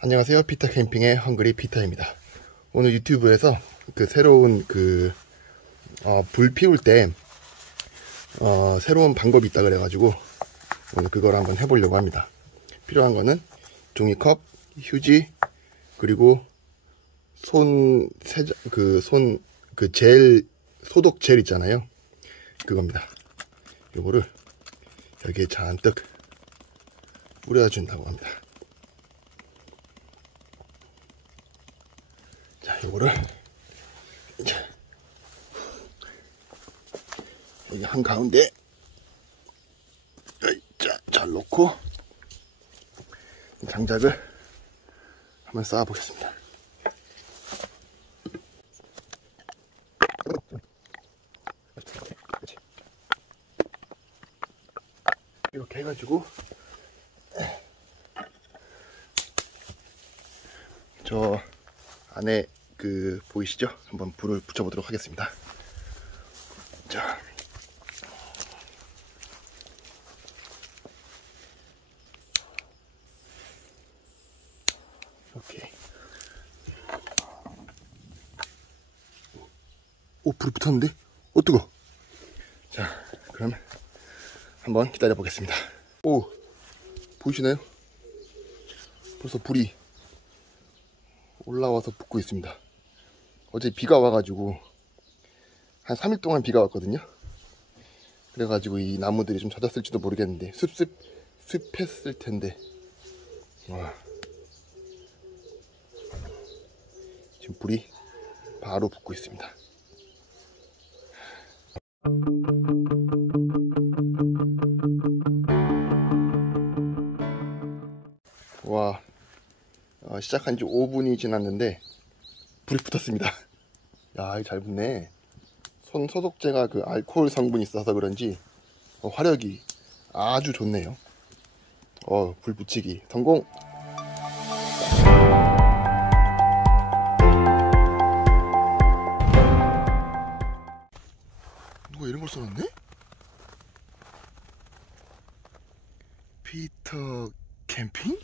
안녕하세요. 피터 캠핑의 헝그리 피터입니다. 오늘 유튜브에서 새로운 불 피울 때 새로운 방법이 있다 그래가지고 오늘 그걸 한번 해보려고 합니다. 필요한 거는 종이컵, 휴지, 그리고 소독 젤 있잖아요. 그겁니다. 요거를 여기에 잔뜩 뿌려준다고 합니다. 자, 요거를 여기 한가운데 잘 놓고 장작을 한번 쌓아 보겠습니다. 이렇게 해가지고 저 안에 보이시죠? 한번 불을 붙여보도록 하겠습니다. 자, 이렇게. 오, 불이 붙었는데? 뜨거. 자, 그럼 한번 기다려 보겠습니다. 오, 보이시나요? 벌써 불이 올라와서 붙고 있습니다. 어제 비가 와가지고 한 3일 동안 비가 왔거든요. 그래가지고 이 나무들이 좀 젖었을지도 모르겠는데 습했을 텐데, 와, 지금 불이 바로 붙고 있습니다. 와, 시작한 지 5분이 지났는데 불이 붙었습니다. 야, 이거 잘 붙네. 손 소독제가 알코올 성분이 있어서 그런지 화력이 아주 좋네요. 불 붙이기 성공. 누가 이런 걸 써놨네? 피터 캠핑?